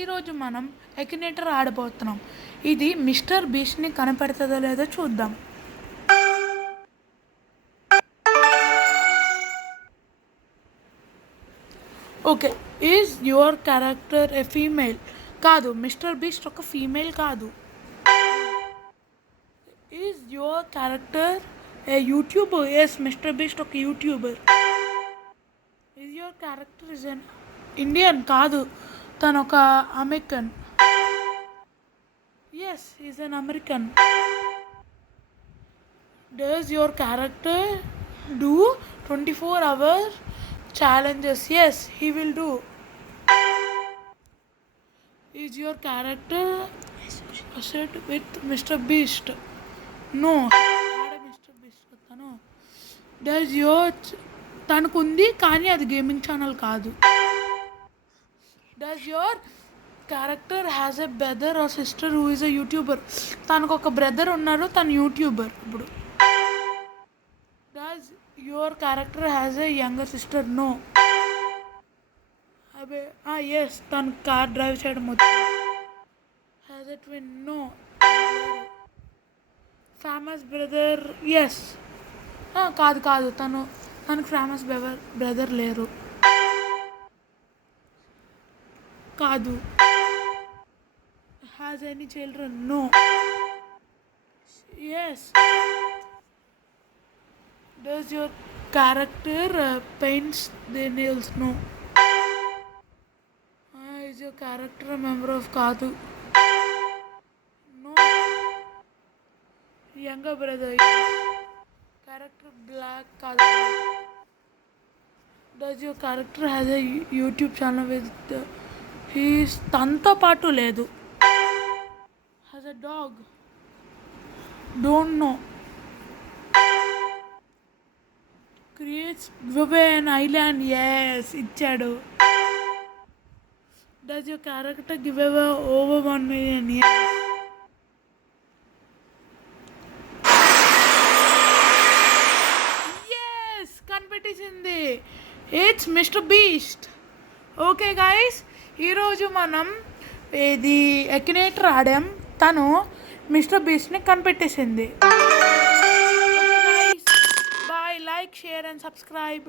ఈరోజు మనం ఎకినేటర్ ఆడబోతున్నాం. ఇది మిస్టర్ బీస్ట్ని కనపడుతుందో లేదో చూద్దాం. Okay, is your character a female? కాదు, మిస్టర్ బీస్ట్ ఒక ఫీమేల్ కాదు. Is your character a YouTuber? Yes, Mr Beast ఒక YouTuber. Is your character is an Indian? కాదు, తను ఒక American. Yes, is an American. Does your character do 24-hour challenges? Yes, he will do. Is your character associated with Mr. Beast? No. Mr. Beast తను. Does your తనకుంది కానీ అది gaming channel కాదు. Does your character has a brother or sister who is a YouTuber? తనకు ఒక బ్రదర్ ఉన్నారు, తను యూట్యూబర్. ఇప్పుడు does your character has a younger sister? No. Yes, తను కార్ డ్రైవ్ చేయడం వచ్చు. has a twin? No. famous brother? Yes. కాదు, తనకు ఫేమస్ బ్రదర్ లేరు. కాదు. has any children? No. Yes. Does your character paints their nails? No. Is your character a member of కాదు? No. younger brother? character black? కాదు. Does your character has a YouTube channel with తనతో పాటు లేదు. has a dog? don't know. creates giveaway an island? yes, ఇచ్చాడు. does your character give away over 1 million? yes, కనిపెట్టేసింది. It's Mr Beast. Okay guys, ఈరోజు మనం ఇది Akinator ఆడాం. తను మిస్టర్ బీస్ట్ని కనిపెట్టేసింది. Bye, like, share and subscribe.